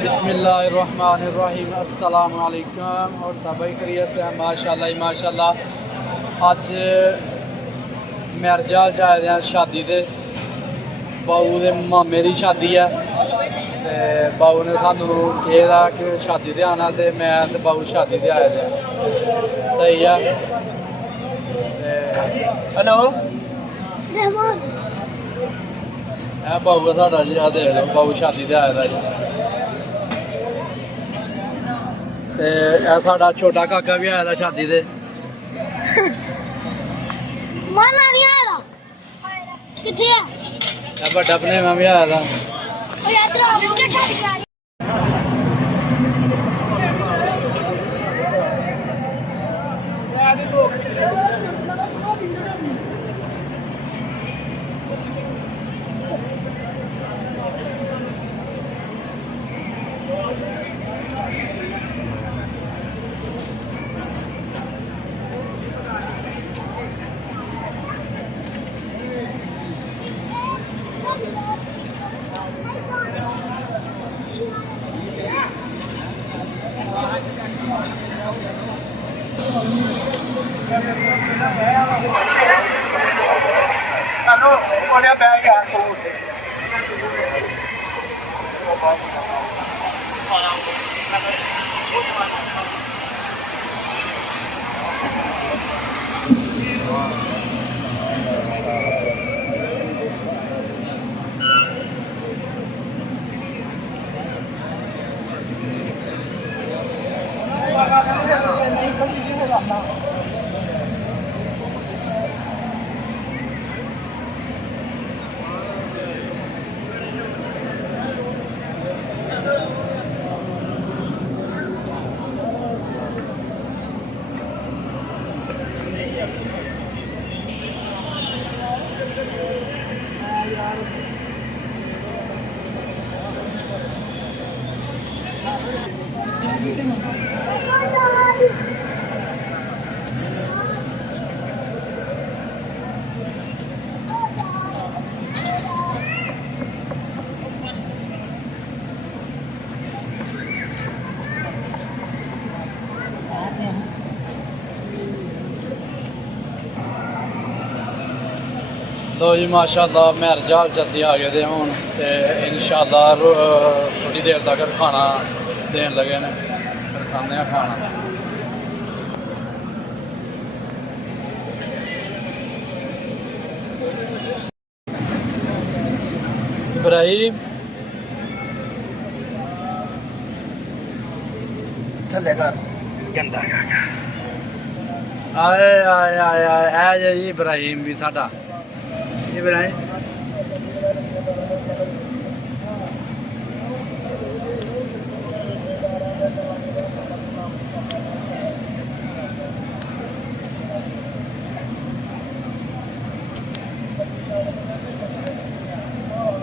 बिस्मिल्लाहिर्रहमानिर्रहीम अस्सलाम वालेकुम। और सब खैरियत से हैं माशाल्लाह माशाल्लाह। अज मैरजा जाए दे शादी दे बाऊ दे मामे की शादी है। बाऊ ने सानू कहा कि शादी ते आना, तो मैं ते बाऊ शादी ते आए थे। सही है। हेलो बाऊ साढ़ा जी देख लो, बाऊ शादी ते आए दा जी। साढ़ा छोटा काका भी आया था शादी से। बड़ा भनेवा भी आया था। Olha bem a coisa. लो जी माशाअल्लाह महरजा जस्सी आ गए थे हूँ। तो इंशाअल्लाह थोड़ी देर तक खाना देन लगे ने, फिर खाने खाना। इब्राहिम गंदा आए आए आए आए जी इब्राहिम भी साडा। इब्राहिम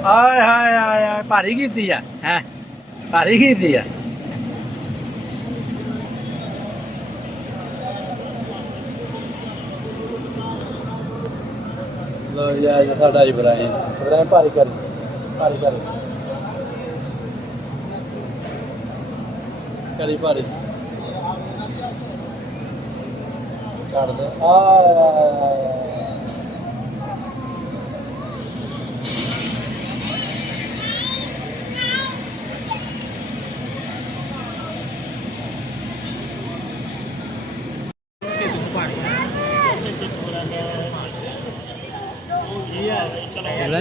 आए हाय हाय हाय भारी कीती है भारी कीती है। लो जी साडा इब्राहिम इब्राहिम भारी कर करी भारी कर दे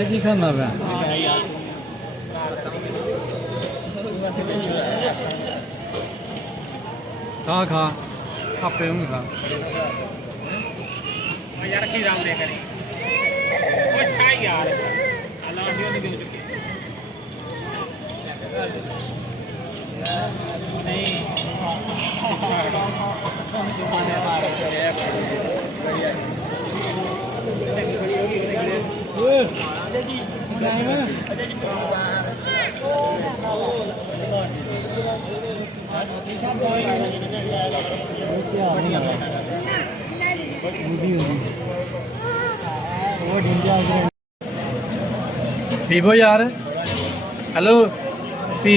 की खाना पे खा खा आपे हूँ खा यार खीरा ले करी अच्छा यार अल्लाह नहीं दे चुके नहीं पीबो यार हेलो पी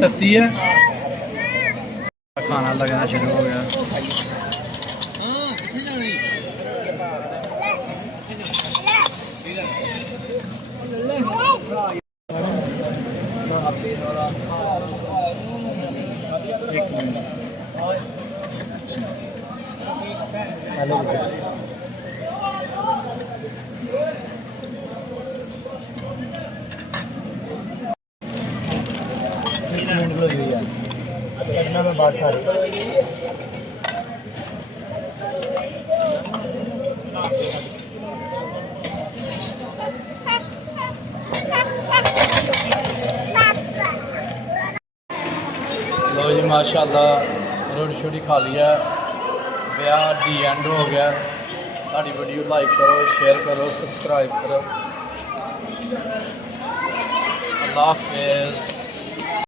तत्ती है खाना लगना शुरू हो गया में बात सारी लो जी माशाल्लाह रोटी छोटी खा लिया ब्याह डी एंड हो गया साड़ी वीडियो लाइक करो शेयर करो सब्सक्राइब करो अल्लाह हाफिज़।